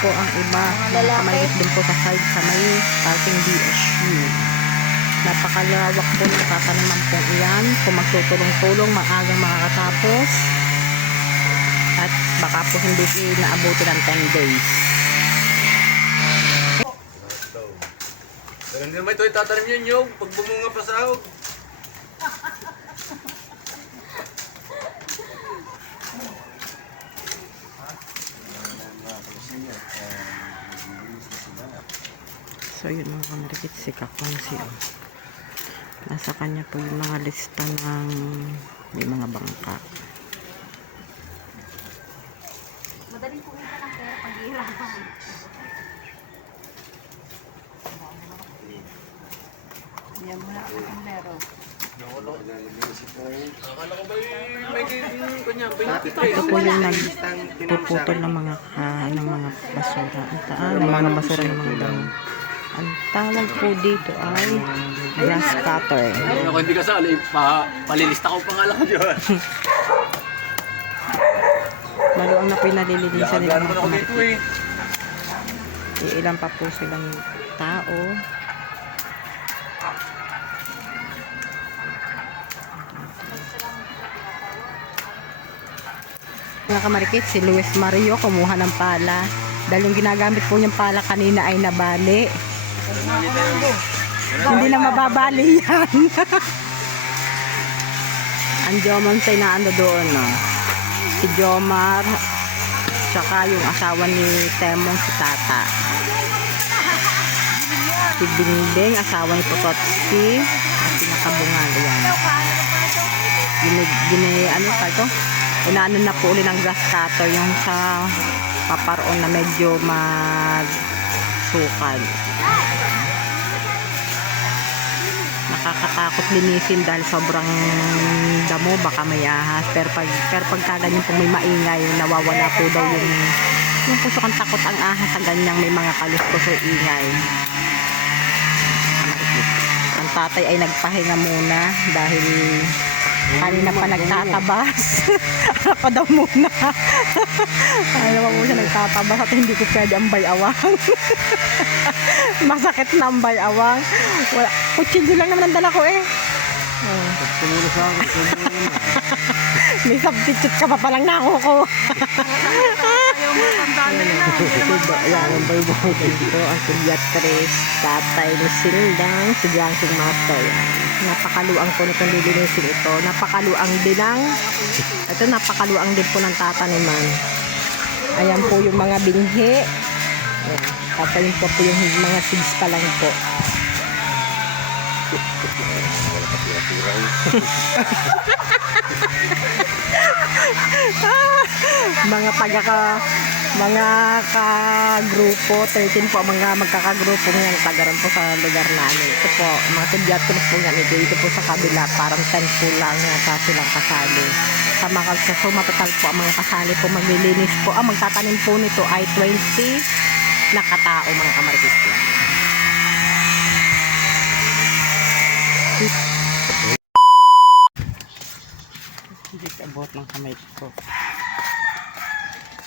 po ang iba. Maliit din po sa side sa may parking DSU. Napakalawak po ng tataniman po iyan. Kung magtutulong-tulong, maagang makakatapos. At baka po hindi naabuti ng 10 days. Pero hindi naman ito itatanim yun yung pag bumunga pa sa ahog. So yun mga kamarikit, si Kakonsi nasa kanya po yung mga lista ng may mga bangka. Madaling kumita ng pera pag hihirapan. Yan muna ako ng lero. Akala ko ba may kanya, Ito po yung nagpuputol ng mga basura. Ng mga basura ng mga damo. Ang tawag po dito ay grass cutter. Ako hindi kasali, palilista ko pangalan ko dyan. Maluang na po yung nalilinisan nila mga Ako dito kamarikit. eh. Ilan pa po silang tao. Mga kamarikit, si Luis Mario kumuha ng pala. Dahil yung ginagamit po niyang pala kanina ay nabali. Hindi na mababali yan. Ang Jomar say na ano doon, no? Si Jomar, tsaka yung asawa ni Temong si Tata. Si Bingbing, asawa ni Pototski, at pinakabungal yan. Ano pa ito? Inaano na po ulit ng grass cutter yung sa paparoon na medyo magsukal. Nakakatakot linisin dahil sobrang damo, baka may ahas. Pero pag kaganyan pong may maingay, nawawala po daw yung pusok takot ang ahas sa ganyang may mga kaluskos o ingay. Ang tatay ay nagpahinga muna dahil kanina pa nagtatabas. Ano pa daw muna. Ano pa po siya nagtatabas at hindi ko pwede ang bayawang. Masakit na ang bayawang. Kutsilyo lang naman ang dala ko eh. Tumulong sa akin, May substitute ka pa palang nako ko. Ayaw mo tanda na yun. Ayan ang bayboy dito. Ang Kulyatris, tatay ni Singdang, si Dancing Master. Napakaluang po nitong lilinisin ito. Napakaluang din ito napakaluang din po ng tataniman. Ayan po yung mga binhi. Ayan. Tatayin po yung mga seeds pa lang po. mga ka-grupo 13 po mga magkakagrupo ngayon tagaran po sa lugar namin. Ito po mga tudyatros po yan ito po sa kabila parang 10 po lang yata silang kasali sa mga so matatal po ang mga kasali po maglilinis po magtatanim po nito ay 20 na katao mga kamarikis. Hindi abot ng kamay ko.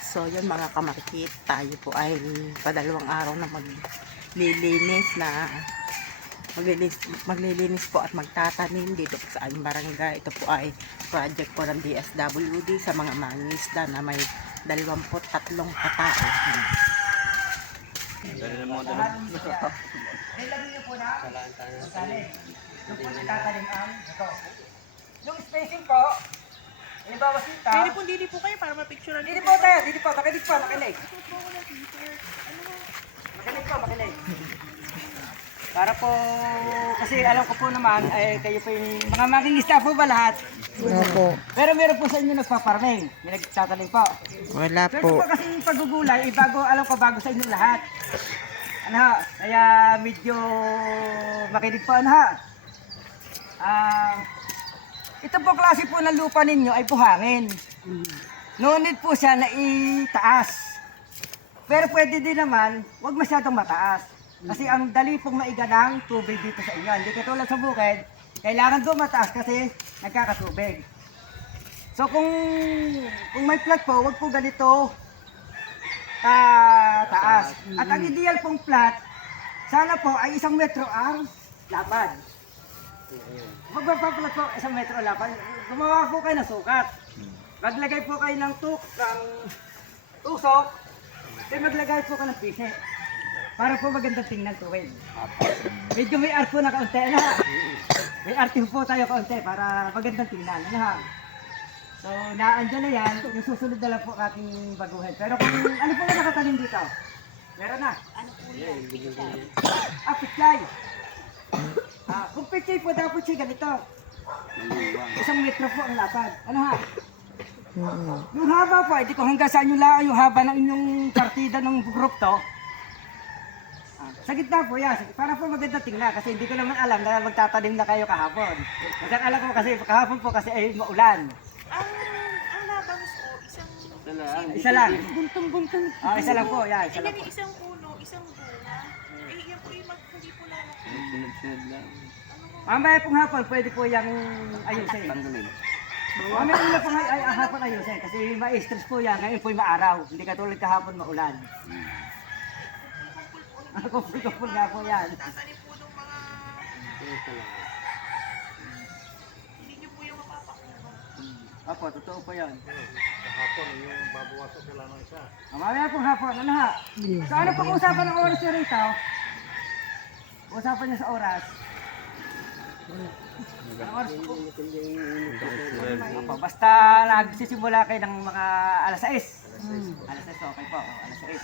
So yun mga kamarikit, tayo po ay padalawang araw na maglilinis po at magtatanim dito po sa aming barangay. Ito po ay project po ng DSWD sa mga mangingisda na may 23 katao. Dali mo doon. Yung spacing po, halimbawa sita. Pwede po dili po kayo para mapicturean. Dili po tayo, dili po, makinig po, makinig. Makinig. Para po, kasi alam ko po naman, kayo po yung mga makikista po ba lahat? Opo. Pero meron po sa inyo nagpaparming, may nagtatanim po. Wala Pero po. po kasi yung paggugulay, alam ko bago sa inyo lahat. Ano ha, kaya medyo makinig po ano ha. Ito po klase po ng lupa ninyo ay buhangin. No need po siya na itaas. Pero pwede din naman, huwag masyadong mataas. Kasi ang dali pong maiga ng tubig dito sa inyo. Hindi katulad sa bukid, kailangan doon mataas kasi nagkakatubig. So kung may plot po, huwag po ganito kataas. At ang ideal pong plat, sana po ay 1 metro ang lapad. Magpapaplat po 1 metro ang lapad. Gumawa po kayo ng sukat. Maglagay po kayo ng tusok. Then maglagay po kayo ng pise. Para po magandang tingnan tuwid. Medyo may art po na kaunti. Ano ha? May art po tayo kaunti para magandang tingnan. Ano ha? So, naandyan na yan. Yung susunod na lang po ating baguhin. Pero kung ano po na nakatanim dito? Meron na. Ano po yan? Picture. Pichay. Kung pichay po dapat siya ganito. 1 metro po ang lapad. Ano ha? Yung haba po, hindi ko hanggang saan yung yung haba ng inyong partida ng group to. Sa gitna po yan, para po maganda tingnan kasi hindi ko naman alam na magtatanim na kayo kahapon. Kasi alam ko kasi kahapon po kasi ay maulan. Ang labang po, isang... Isa lang. Buntong-buntong. Isa lang po, yan. Isa lang po. Isang puno, isang bunga. Yan po yung hindi po lalaki. Sunod-sunod lang. Mamaya pong hapon, pwede po yung ayusin. Tanggalin. Mamaya nila pong hapon ayusin kasi ma-stress po yan. Ngayon po yung maaraw. Hindi katulad kahapon maulan. Kumpul-kumpul nga po yan. Tatanim po ng mga... Hindi niyo po yung mapapakuha. Opo, totoo po yan. Kahapon, yung babawasan sila ng isa. Mamaya pong hapon, ano ha? So ano pong usapan ng oras nyo rito? Usapan niyo sa oras. Ang oras po? Opo, basta nagsisimula kayo ng mga alas 6. Alas 6, okay po. Alas 6.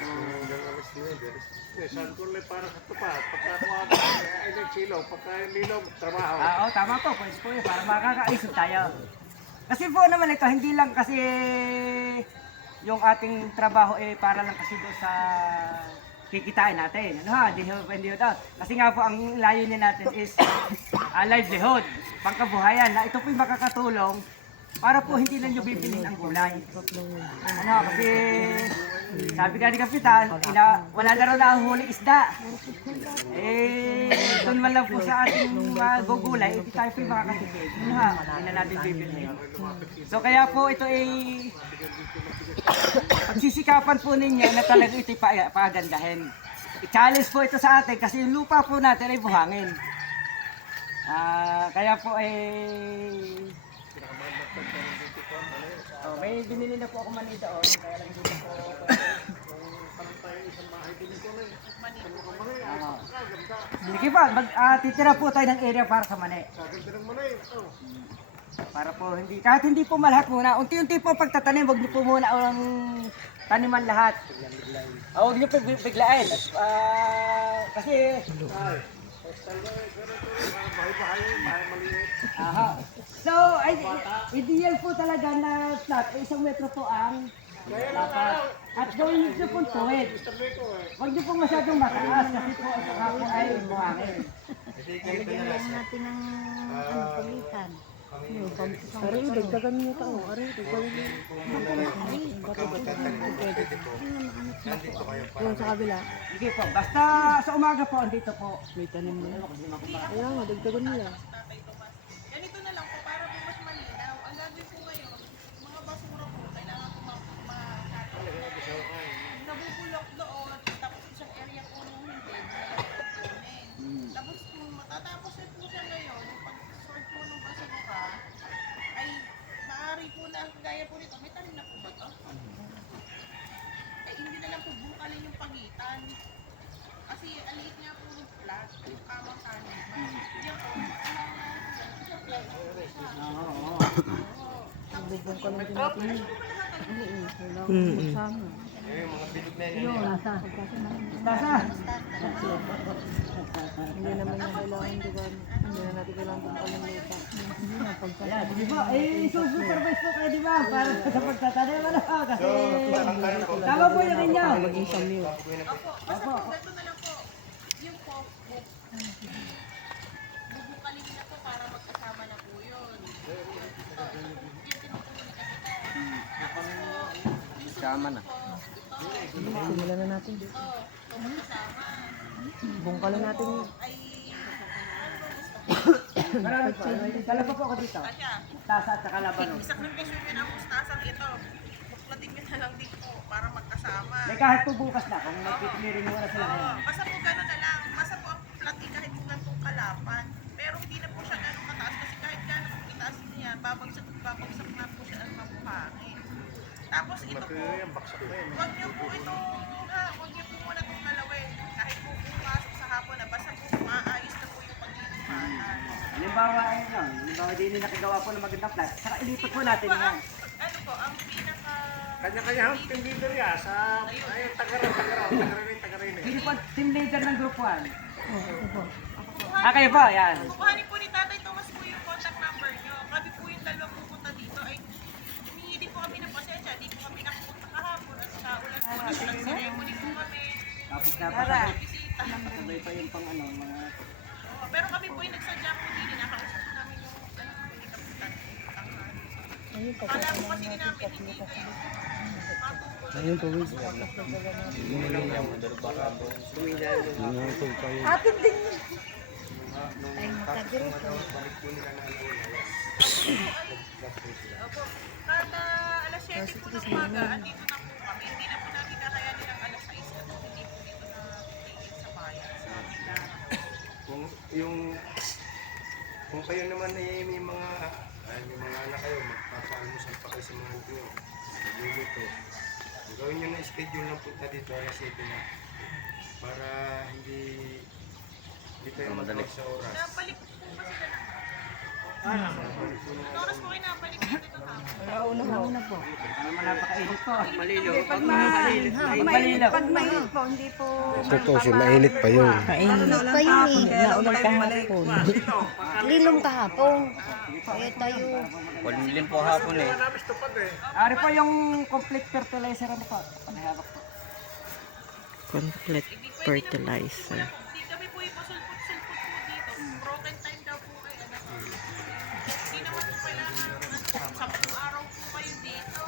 Hanggang alas 9. Saan ko lang para sa tupa. Pagka kuha ay nagsilaw, pagka lilaw, trabaho. Oo, tama po. Pwede po yun. Para makakaisip tayo. Kasi po naman ito, hindi lang kasi yung ating trabaho para lang kasi doon sa kikitain natin. Ano ha? Hindi ito. Kasi nga po, ang layunin natin is livelihood, pangkabuhayan. Na ito po yung makakatulong para po hindi lang nyo bibilin ang gulay. Ano, kasi sabi ka ni Kapitan, wala na raw na ang huling isda. Doon man lang po sa ating mga gugulay, hindi tayo po yung makakatipid. Ano ha? Hindi na natin bibilin. So kaya po ito ay pagsisikapan po ninyo na talaga ito paagandahin. I-challenge po ito sa atin kasi yung lupa po natin ay buhangin. Kaya po ay may binili na po ako mani doon. Kaya lang dito po. Sige pa, titira po tayo ng area para sa mani. Para po hindi, kahit hindi po malahat muna, unti-unti po pagtatanim, huwag niyo po muna ang taniman lahat. Huwag niyo po biglain. Kasi so, ideal po talaga na flat, 1 metro po ang dapat. At gawin niyo po tuwid. Huwag niyo po masyadong mataas kasi po ito nga po ay buhangin. Lalagyan lang natin ng pulitan. Aray, dagdagan niyo ito. Aray, dagdagan niyo. Yung sa kabila. Sige po, basta sa umaga po, andito po. May tanim mo na. Ayan nga, dagdagan nila. Ganito na lang po para po mas malinaw. Ang gagawin po ngayon, mga basura po, kailangan po nabubulok doon, tapos isang area po nung hindi, tapos kung matatapos na po siya ngayon, yung pag-sort po ng basura, ay maaari po na, gaya po nito, may tanim na po ba ito? Ay hindi na lang po bukalin yung pagitan. Kasi aliit nga po yung flat, yung kamang tanim. Yan po, isang flat na po siya. Bubong ka lang din natin. Kailangan magsama. Tasa. Hindi naman yung kailangan digan. Hindi na natin kailangan din alam lupa. Ayan, di ba? Supervise po kayo, di ba? Para sa pagtatanim, ano? Kasi tama po yung inyo. Maging sa mute. Opo, basta po, ganito na lang po. Yung po, bubukalin na po para magkasama na po yun. Sama na. Simulan na natin. Bungkalan natin yun. Dala pa po ako dito. Tasa at saka labanon. Sakripisyo yun ang mustasang ito. suklatin nyo na lang din po para magkasama. Eh, kahit po bukas na, kung magpipilirin mo na sila Oo, ngayon. basta po gano'n na lang. Basta po ang plati kahit po ganitong kalapan. Pero hindi na po siya gano'ng kataas kasi kahit gano'ng po itaas niya, babagsak na po siya ang mabuhangin. Tapos ito po, Yan, baksak na yan. huwag niyo po ito, huwag niyo po muna itong galawin. Kahit po bukas o sa hapon na, basta po maayos na po yung paglilipanan. Halimbawa, ayun yun. Halimbawa, di nila nakagawa po ng magandang plat. Saka ilipat po natin yan. Ano po, ang pinaka... Kanya-kanya ang team leader ya sa ayun, tagaraw. Sino po team leader ng Group 1? Kayo po, yan. Kukuhanin po ni Tatay Tomas po yung contact number nyo. Kami po yung dalawang pupunta dito ay humingi din po kami ng pasensya. Di po kami nakapunta kahapon at sa ulan po nag-ceremony po kami. Tapos Para dapat bisita. sabay pa yung pang ano, mga... Oo, pero kami po yung nagsadya po din. Nakausap po namin yung ni Kapitan. Kala po kasi ni namin hindi kayo matupos. Ayun po, wait. Atin din yun. Ay, magkadiretso. Opo. Kada alas 7 po ng umaga, andito na po kami. Hindi na po natin kakayanin ng alas 6 at hindi po dito na tingin sa bayan. Sa Mindanao. Kung kayo naman ay may mga anak kayo, magpapaalmusal pa kayo sa mga anak nyo, magluluto. Gawin nyo na schedule ng punta dito alas 7 na para hindi tayo mag sa oras. Nabalik po ba sila ng Anong oras po kayo nabalik dito ng hapon? Una po. Ano man napakainit po. Malilo. Pag Malinaw. mainit po, hindi po. Totoo siya, mainit pa yun. Mainit pa yun eh. Naulan kahapon. Lilong kahapon. Kaya tayo. Palimlim po hapon eh. Ari po yung complete fertilizer ano po. Panahawak po. Complete fertilizer. Hindi kami po ipasulpot-sulpot po dito. Broken time daw po kayo. Hindi naman po kailangan 10 araw po kayo dito.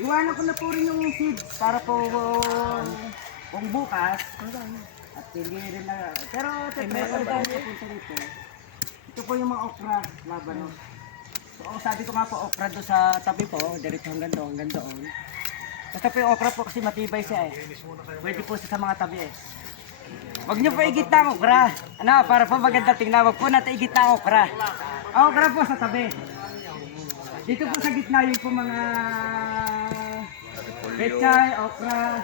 Iwanan ko na po rin yung seeds para po kung bukas. At hindi rin na. Pero ito punta dito. Ito po yung mga okra, labanos. So, sabi ko nga po okra doon sa tabi po, diretso hanggang doon. Basta po yung okra po kasi matibay siya eh. Pwede po siya sa mga tabi eh. Huwag niyo po igitna ang okra. Ano, para po maganda tingnan. Huwag po natin igitna ang okra. Ang okra po sa tabi. Dito po sa gitna yung po mga pechay, okra,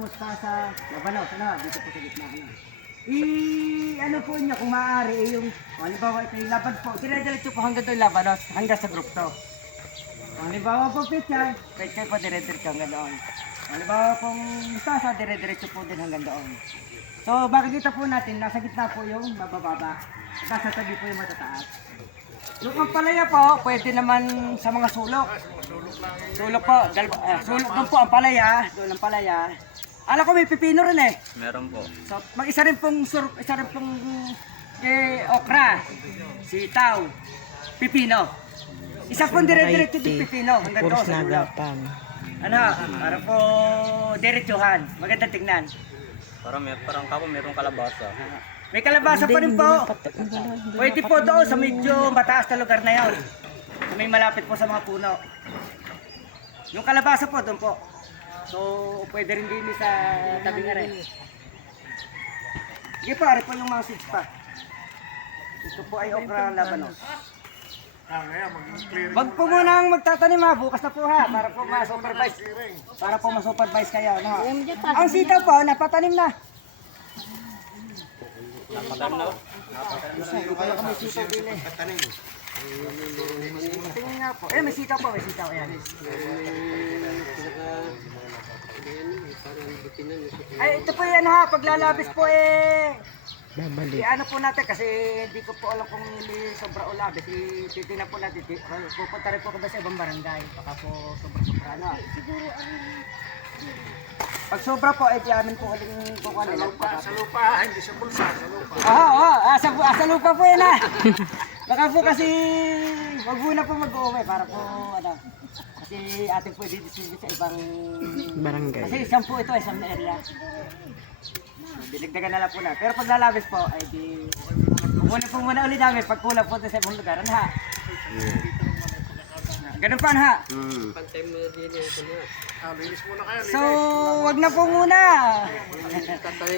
mustasa, labanos. Ano, dito po sa gitna. Ano po niya kung maaari yung halimbawa ito yung labad po. Dire-diretso po hanggang doon labanos, hanggang sa group to. Halimbawa po pechay po dire-diretso hanggang doon. Halimbawa pong mustasa, dire-diretso po din hanggang doon. So makikita po natin, nasa gitna po yung mabababa, nasa tabi po yung matataas. Yung ampalaya po, pwede naman sa mga sulok. Sulok po, sulok doon po ang palaya, doon ang palaya. Alam ko may pipino rin eh. Meron po. So, isa rin pong okra, sitaw, pipino. Isa pong dire-diretso din pipino hanggang doon sa dulo. Ano, para po diretsuhan. Maganda tingnan. Parang kapon merong kalabasa. May kalabasa pa rin po. Pwede po doon sa medyo mataas na lugar na yun. May malapit po sa mga puno. Yung kalabasa po doon po. So, pwede rin din sa tabing are. Sige po, are po yung mga seeds pa. Ito po ay okra labanos. Ngayon, mag-clear. Wag po munang magtatanim ha, bukas na po ha, para po ma-supervise. Para po ma-supervise kayo. No? Ang sitaw po, napatanim na. Napatanim na. Ito pala kami sitaw din eh. Tingnan nga po. May sitaw po, may sitaw. Ayan. Ay, ito po yan ha, paglalabis po Babalik. ano po natin kasi hindi ko po alam kung hindi sobra o labis. Titignan po natin. Pupunta rin po kami sa ibang barangay. Baka po sobra-sobra. Ano? Pag sobra po, di amin po uling kung ano. Sa lupa, hindi sa bulsa, sa lupa. Sa lupa po yan ha. Baka po kasi wag muna po mag-uwi para po ano. Kasi atin po didistribute sa ibang Barangay. kasi isang po ito, isang area. Dinagdagan na lang po na. Pero pag lalabis po, ay di kukunin po muna ulit namin pag kulang po sa ibang lugar. Ano ha? Ganun pa ha. Linis muna kayo. So, wag na po muna.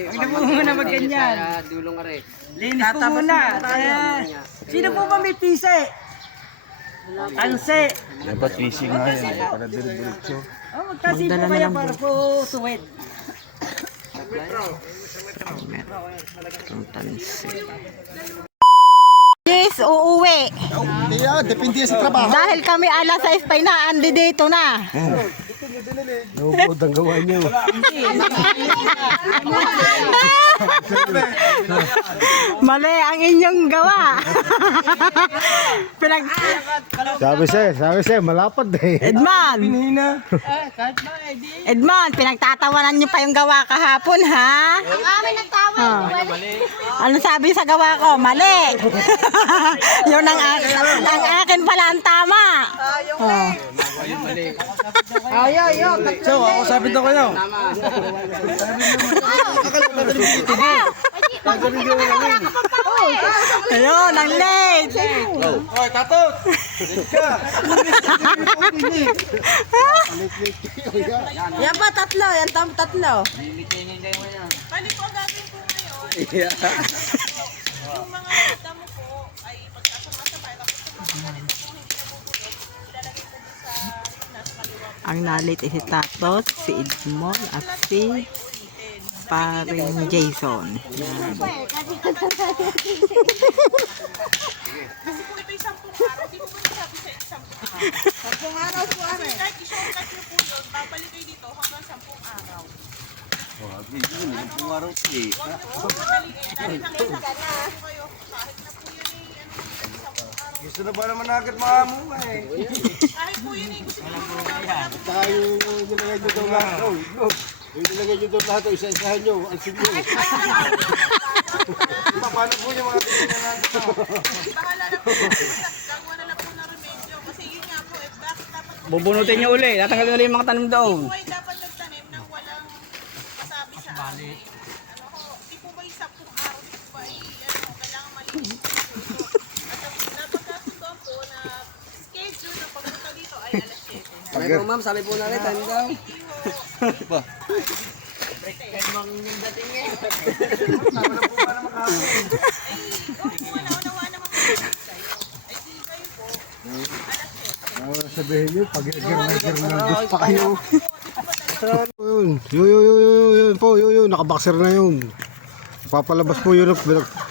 Wag na po muna magganyan. Linis po muna. Sino po ba may pise? Tanse. Dapat fishing nga yan. Para diretso. Oh, magtasi po kaya para po suwed. Ang tansi. Yes, uuwi. Depende sa trabaho. Dahil kami alas 6 pa na, andi dito na. Lubod ang gawa niyo. Mali ang inyong gawa. Pinag... Sabi siya, malapad eh. Edmond! Edmond, pinagtatawanan niyo pa yung gawa kahapon, ha? Ang amin nagtawa. Ano sabi sa gawa ko? Mali. Yun ang akin pala ang tama. Oh. So, ako sabi na kayo. Ayun, ang late. Hoy, tatot! Yan pa, tatlo. Yan tatlo. Bali po, ang gagawin ko ngayon, yung mga damo po ay pagkasama-sabay, tapos yung mga ganito po hindi nabubulok, ilalagay ko dun sa nasa kaliwa po. Ang nalit si Tatot, si Edmond, at si paring Jason. Yan. Kasi kung ito 10 araw, di ko ba nasabi sa 10 araw? 10 araw po, kahit i-shortcut nyo po yun, babalik kayo dito hanggang 10 araw. Huwag na po madaliin. Dahil nakita po kayo, kahit na po yun eh, 10 araw. Gusto na ba naman agad makamunga eh? Kahit po yun eh, gusto nyo po naman. Saka yung nilagay nyo doon lahat. Yung nilagay nyo doon lahat. Isa-isahan nyo. Ang sige. Paano po yung mga tingin na Bahala na po. Gagawa na lang po ng remedyo. Kasi yun nga po, bakit dapat po Bubunutin niyo uli. Tatanggalin ulit yung mga tanim doon. po ay dapat nagtanim nang walang masabi sa amin. Ano ho, di po ba yung 10 araw, di po ba ay kailangan malinis po yung puso. At napagkasundoan po na schedule ng pagpunta dito ay alas 7. Sabi po ma'am, sabi po na rin, tanim daw. Nauna naman po kayo. Ay di kayo po, alas 7. Sabihin nyo, pag-girnal pa kayo. Yun po, yun. Nakaboxer na yun. Papalabas po yun.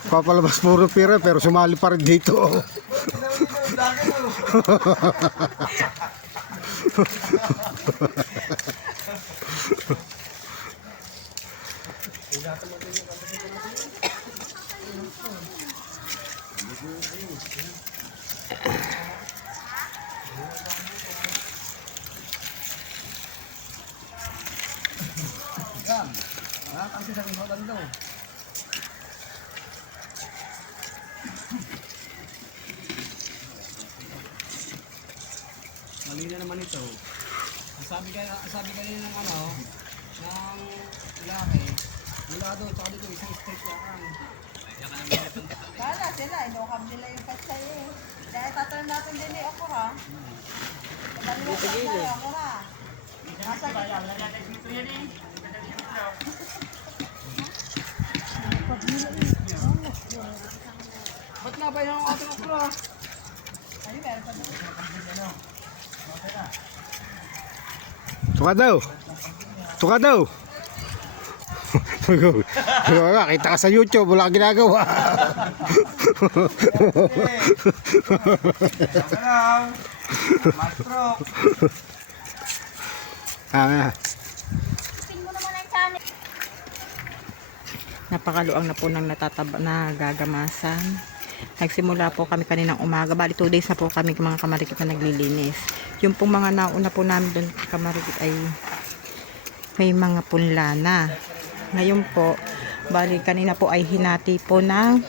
Papalabas po ng pira pero sumali pa rin dito. Mali na naman ito. Sabi kayo ng ano, ng laki. Mula doon, tsaka dito, isang straight lang. Kala sila, inukam nila yung patsay eh. Dahil tatanong natin din eh ako ha. Dito gilid. Ako ha. Nasa Ba't nga ba yung ating okra? Tuka daw. Tuka daw. Kita ka sa YouTube, wala kang ginagawa. Napakaluang na po ng nagagamasan. Nagsimula po kami kaninang umaga. Bali 2 days na po kami mga kamarikit na naglilinis. Yung pong mga nauna po namin doon kamarikit ay may mga punla na. Ngayon po, bali kanina po ay hinati po ng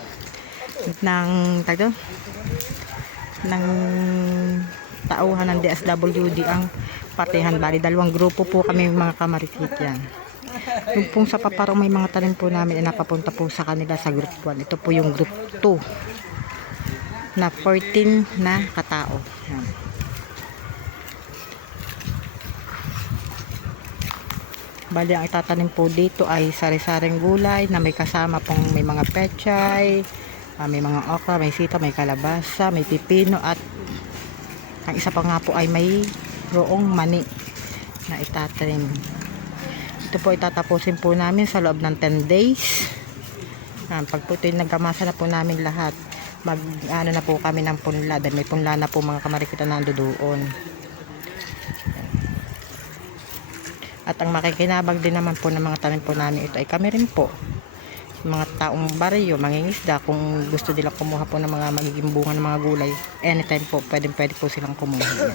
tauhan ng DSWD ang partihan. Bali 2 grupo po kami mga kamarikit yan. Yung pong sa paparong may mga tanim po namin ay napapunta po sa kanila sa group 1. Ito po yung group 2 na 14 na katao. Yan. Bali, ang itatanim po dito ay sari-saring gulay na may kasama pong may mga pechay, may mga okra, may sita, may kalabasa, may pipino, at ang isa pa nga po ay may roong mani na itatanim. Ito po itatapusin po namin sa loob ng 10 days. Pag po ito nagkamasa na po namin lahat, ano na po kami ng punla, dahil may punla na po mga kamarikita na doon. At ang makikinabang din naman po ng mga tanim po namin ito ay kami rin po. Mga taong baryo, mangingisda, kung gusto nila kumuha po ng mga magiging bunga ng mga gulay, anytime po, pwede po silang kumuha.